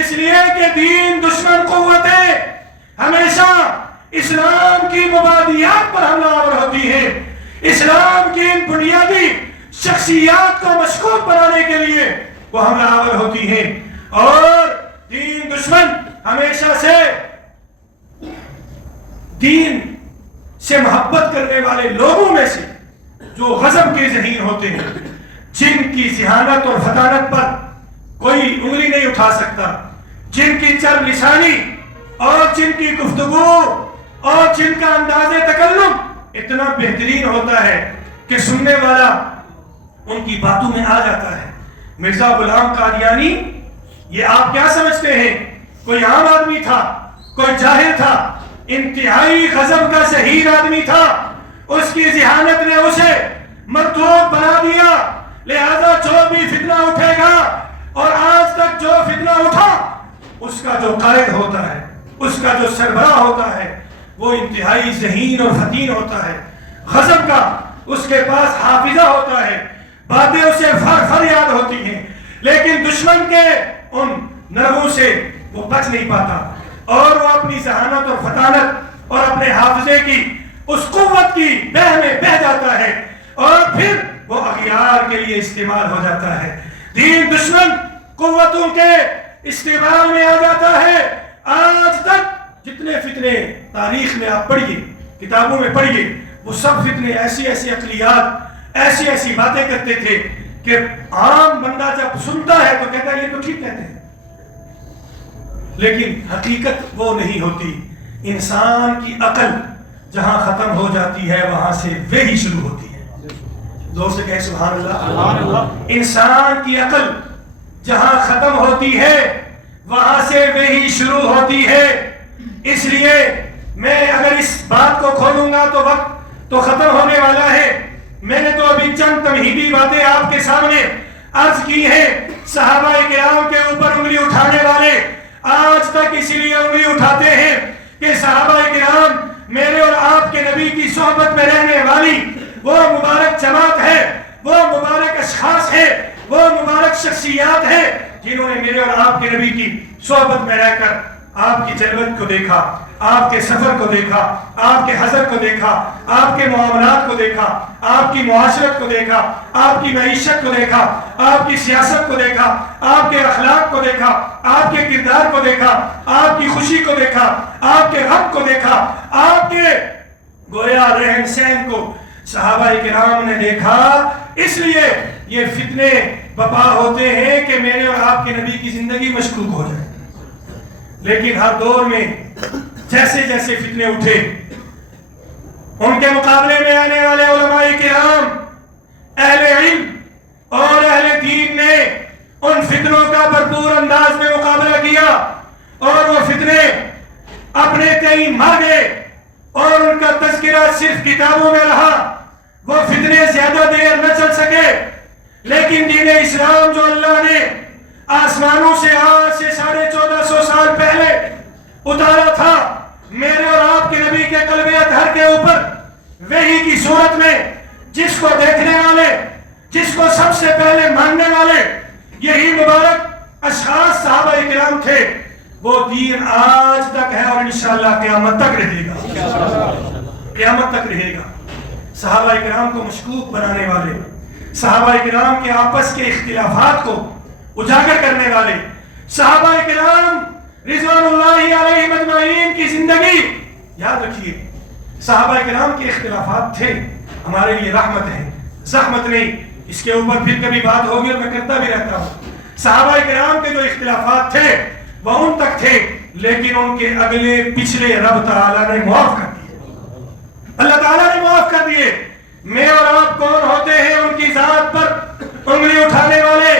اس لیے کہ دین دشمن قوتیں ہمیشہ اسلام کی مبادیات پر حملہ آور ہوتی ہیں، اسلام کی ان بنیادی شخصیات کو مشکوک بنانے کے لیے وہ حملہ آور ہوتی ہیں، اور دین دشمن ہمیشہ سے دین سے محبت کرنے والے لوگوں میں سے جو غضب کے ذہین ہوتے ہیں، جن کی ذہانت اور فطانت پر کوئی انگلی نہیں اٹھا سکتا، جن کی چرب لسانی اور جن کی گفتگو اور جن کا انداز تکلم اتنا بہترین ہوتا ہے کہ سننے والا ان کی باتوں میں آ جاتا ہے۔ مرزا غلام قادیانی، یہ آپ کیا سمجھتے ہیں کوئی عام آدمی تھا، کوئی جاہل تھا، انتہائی غضب کا شہید آدمی تھا، اس کی ذہانت نے اسے مردود بنا دیا، لہذا جو بھی فتنہ اٹھے گا، اور آج تک جو فتنہ اٹھا اس کا جو قائد ہوتا ہے، اس کا جو سربراہ ہوتا ہے، وہ انتہائی ذہین اور فطین ہوتا ہے، غضب کا اس کے پاس حافظہ ہوتا ہے، باتیں اسے فر یاد ہوتی ہیں، لیکن دشمن کے ان نرغوں سے وہ بچ نہیں پاتا، اور وہ اپنی ذہانت اور فطانت اور اپنے حافظے کی اس قوت کی بہ میں بہ جاتا ہے، اور پھر وہ اغیار کے لیے استعمال ہو جاتا ہے۔ دین دشمن قوتوں کے استعمال میں آ جاتا ہے۔ آج تک جتنے فتنے تاریخ میں آپ پڑھیے، کتابوں میں پڑھیے، وہ سب فتنے ایسی ایسی عقلیات، ایسی ایسی باتیں کرتے تھے کہ عام بندہ جب سنتا ہے تو کہتا ہے یہ تو ٹھیک کہتے ہیں، لیکن حقیقت وہ نہیں ہوتی۔ انسان کی عقل جہاں ختم ہو جاتی ہے وہاں سے وہی شروع ہوتی ہے۔ زور سے کہیں سبحان اللہ۔ انسان کی عقل جہاں ختم ہوتی ہے وہاں سے وہی شروع ہوتی ہے۔ اس لیے میں اگر اس بات کو کھولوں گا تو وقت تو ختم ہونے والا ہے۔ میں نے تو ابھی چند تمہیدی باتیں آپ کے سامنے عرض کی ہیں۔ صحابہ کرام کے اوپر انگلی اٹھانے والے آج تک اسی لیے انگلی اٹھاتے ہیں کہ صحابہ کرام میرے اور آپ کے نبی کی صحبت میں رہنے والی وہ مبارک جماعت ہے، وہ مبارک اشخاص ہے، وہ مبارک شخصیات ہے جنہوں نے میرے اور آپ کے نبی کی صحبت میں رہ کر آپ کی جلوت کو دیکھا، آپ کے سفر کو دیکھا، آپ کے حضر کو دیکھا، آپ کے معاملات کو دیکھا، آپ کی معاشرت کو دیکھا، آپ کی معیشت کو دیکھا، آپ کی سیاست کو دیکھا، آپ کے اخلاق کو دیکھا، آپ کے کردار کو دیکھا، آپ کی خوشی کو دیکھا، آپ کے غم کو دیکھا، آپ کے گویا رہن سہن کو صحابہ کرام نے دیکھا۔ اس لیے یہ فتنے بپا ہوتے ہیں کہ میرے اور آپ کے نبی کی زندگی مشکوک ہو جائے۔ لیکن ہر دور میں جیسے جیسے فتنے اٹھے، ان کے مقابلے میں آنے والے علماء کرام، اہل علم اور اہل دین نے ان فتنوں کا بھرپور انداز میں مقابلہ کیا، اور وہ فتنے اپنے تئیں مر گئے، اور ان کا تذکرہ صرف کتابوں میں رہا۔ وہ فتنے زیادہ دیر نہ چل سکے، لیکن دین اسلام جو اللہ نے آسمانوں سے آج سے 1450 سال پہلے اتارا تھا میرے اور آپ کے نبی کے قلب اطہر کے اوپر، وحی کی صورت میں، جس کو دیکھنے والے، جس کو سب سے پہلے ماننے والے یہی مبارک اشخاص صحابہ کرام تھے، وہ دین آج تک ہے اور انشاءاللہ قیامت تک رہے گا، قیامت تک رہے گا۔ صحابہ کرام کو مشکوک بنانے والے، صحابہ کرام کے آپس کے اختلافات کو اجاگر کرنے والے، صحابہ کرام رضوان اللہ علیہم اجمعین کی زندگی یاد رکھیے۔ صحابہ کرام کے اختلافات تھے ہمارے لیے رحمت ہے، زحمت نہیں۔ اس کے اوپر پھر کبھی بات ہوگی اور میں کرتا بھی رہتا ہوں۔ صحابہ کرام کے جو اختلافات تھے وہ ان تک تھے، لیکن ان کے اگلے پچھلے رب تعالیٰ نے معاف کر دیے، اللہ تعالیٰ نے معاف کر دیے۔ میں اور آپ کون ہوتے ہیں ان کی ذات پر انگلی اٹھانے والے،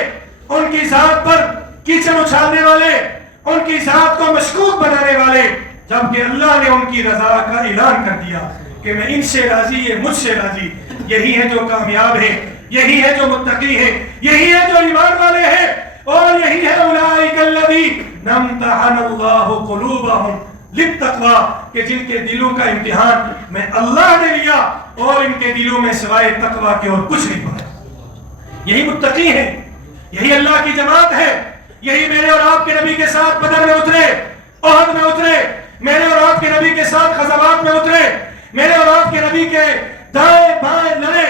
ان کی ذات پر کیچڑ اچھالنے والے، ان کی ذات کو مشکوک بنانے والے، جبکہ اللہ نے ان کی رضا کا اعلان کر دیا کہ میں ان سے راضی، یہ مجھ سے راضی۔ یہی ہے جو کامیاب ہے، یہی ہے جو متقی ہے، یہی ہے جو ایمان والے ہیں، اور یہی ہے اولئک الذین امتحن اللہ قلوبہم للتقوی، کہ جن کے دلوں کا امتحان میں اللہ نے لیا اور ان کے دلوں میں سوائے تقوی کے اور کچھ نہیں پایا۔ یہی متقی ہیں، یہی اللہ کی جماعت ہے۔ یہی میرے اور آپ کے نبی کے ساتھ بدر میں اترے، احد میں اترے، میرے اور آپ کے نبی کے ساتھ غزوات میں اترے، میرے اور آپ کے نبی کے دائیں بائیں لڑے،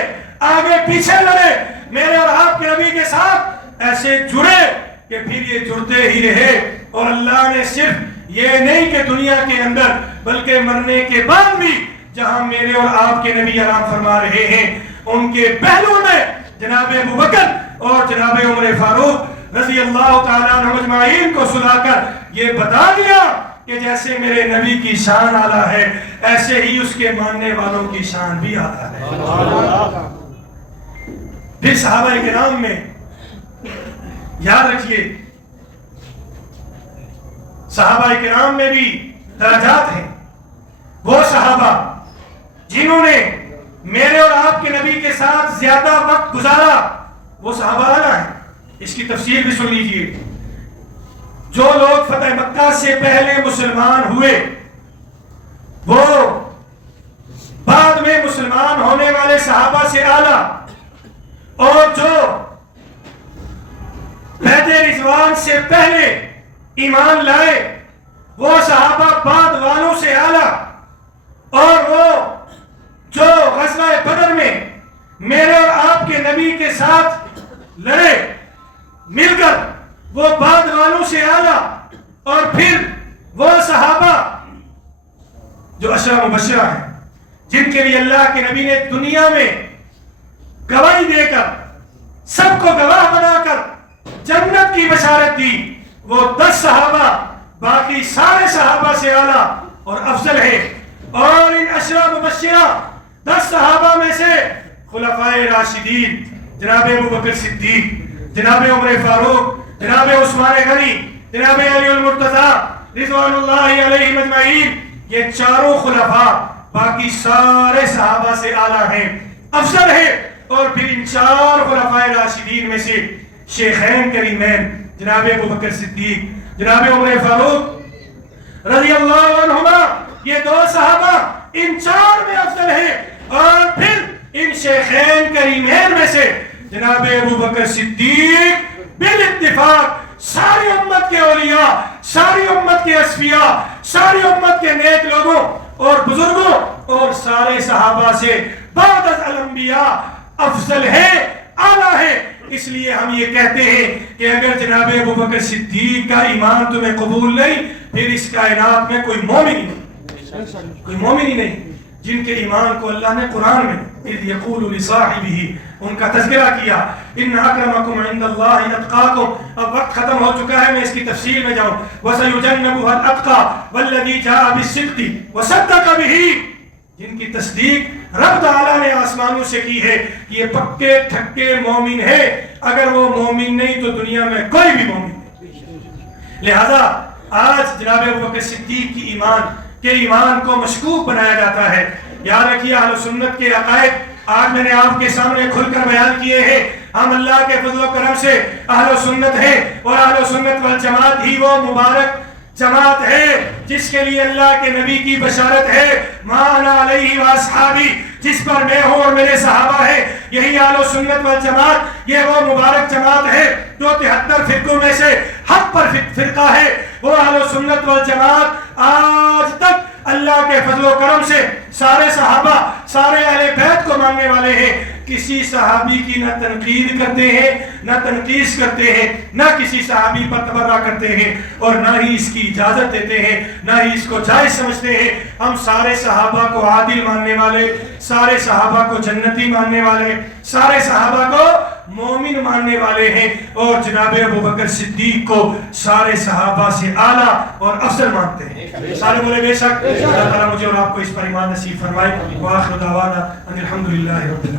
آگے پیچھے لڑے، میرے اور آپ کے نبی کے ساتھ ایسے جڑے کہ پھر یہ جڑتے ہی رہے۔ اور اللہ نے صرف یہ نہیں کہ دنیا کے اندر بلکہ مرنے کے بعد بھی جہاں میرے اور آپ کے نبی آرام فرما رہے ہیں ان کے پہلو میں جناب ابو بکر اور جناب عمر فاروق رضی اللہ تعالیٰ عنہ اجمعین کو سلا کر یہ بتا دیا کہ جیسے میرے نبی کی شان اعلیٰ ہے ایسے ہی اس کے ماننے والوں کی شان بھی اعلیٰ ہے۔ پھر صحابہ کرام میں یاد رکھیے صحابہ کرام میں بھی درجات ہیں۔ وہ صحابہ جنہوں نے میرے اور آپ کے نبی کے ساتھ زیادہ وقت گزارا وہ صحابہ اعلیٰ ہیں۔ اس کی تفسیر بھی سن لیجئے۔ جو لوگ فتح مکہ سے پہلے مسلمان ہوئے وہ بعد میں مسلمان ہونے والے صحابہ سے اعلیٰ، اور جو بیعت رضوان سے پہلے ایمان لائے وہ صحابہ بعد والوں سے اعلیٰ، اور وہ جو غزوہ بدر میں میرے اور آپ کے نبی کے ساتھ لڑے مل کر وہ بعد والوں سے اعلیٰ، اور پھر وہ صحابہ جو عشرہ مبشرہ ہیں جن کے لیے اللہ کے نبی نے دنیا میں گواہی دے کر سب کو گواہ بنا کر جنت کی بشارت دی، وہ 10 صحابہ باقی سارے صحابہ سے اعلیٰ اور افضل ہے۔ اور ان عشرہ مبشرہ 10 صحابہ میں سے خلفائے راشدین جناب ابو بکر صدیق، جناب عمر فاروق، جناب عثمان غنی، جناب علی المرتضی رضوان اللہ علیہم اجمعین، یہ چاروں خلفاء باقی سارے صحابہ سے اعلیٰ ہیں، افضل ہے۔ اور پھر ان 4 خلفائے راشدین میں سے شیخین کریمین جناب ابو بکر صدیق، جناب عمر فاروق رضی اللہ عنہما، یہ 2 صحابہ ان 4 میں افضل ہیں۔ اور پھر ان شیخین کریمین میں سے جناب ابو بکر صدیق بالاتفاق ساری امت کے اولیاء، ساری امت کے اصفیاء، ساری امت کے نیک لوگوں اور بزرگوں اور سارے صحابہ سے بعد از الانبیاء افضل ہے، اعلیٰ ہے۔ اس لیے ہم یہ کہتے ہیں کہ اگر جناب ابو بکر صدیق کا ایمان تمہیں قبول نہیں پھر اس کائنات میں کوئی مومن ہی نہیں، کوئی مومن ہی نہیں جن کے ایمان کو اللہ نے قرآن میں اذ یقول لصاحبہ ان کا تذکرہ کیا، ان اکرمکم عند اللہ اتقاکم۔ اب وقت ختم ہو چکا ہے، میں اس کی تفصیل میں جاؤں۔ وسیجنبها الاتقى والذی جاء بالصدق وصدق به، جن کی تصدیق رب تعالیٰ نے آسمانوں سے کی ہے کہ یہ پکے تھکے مومن ہے، اگر وہ مومن نہیں تو دنیا میں کوئی بھی مومن نہیں۔ لہذا آج جناب ابو بکر صدیق کی ایمان کو مشکوک بنایا جاتا ہے۔ یاد رکھیے اہل سنت کے عقائد آج میں نے آپ کے سامنے کھل کر بیان کیے ہیں۔ ہم اللہ کے فضل و کرم سے اہل سنت ہیں، اور اہل سنت والجماعت ہی وہ مبارک جماعت ہے جس کے لیے اللہ کے نبی کی بشارت ہے، ما انا علیہ واصحابی، جس پر میں ہوں اور میرے صحابہ ہیں۔ یہی اہل سنت والجماعت، یہ وہ مبارک جماعت ہے جو 73 فرقوں میں سے حق پر فرقہ ہے۔ وہ اہل سنت والجماعت آج تک اللہ کے فضل و کرم سے سارے صحابہ، سارے اہل بیت کو ماننے والے ہیں۔ کسی صحابی کی نہ تنقید کرتے ہیں، نہ تنقیص کرتے ہیں، نہ کسی صحابی پر تبرہ کرتے ہیں، اور نہ ہی اس کی اجازت دیتے ہیں، نہ ہی اس کو جائز سمجھتے ہیں۔ ہم سارے صحابہ کو عادل ماننے والے، سارے صحابہ کو جنتی ماننے والے، سارے صحابہ کو مومن ماننے والے ہیں، اور جناب ابو بکر صدیق کو سارے صحابہ سے اعلیٰ اور افضل مانتے ہیں۔ سارے بولے بے شک۔ اللہ تعالیٰ مجھے اور آپ کو اس پر ایمان نصیب فرمائے۔ وآخر دعوانا ان الحمدللہ رب العالمین۔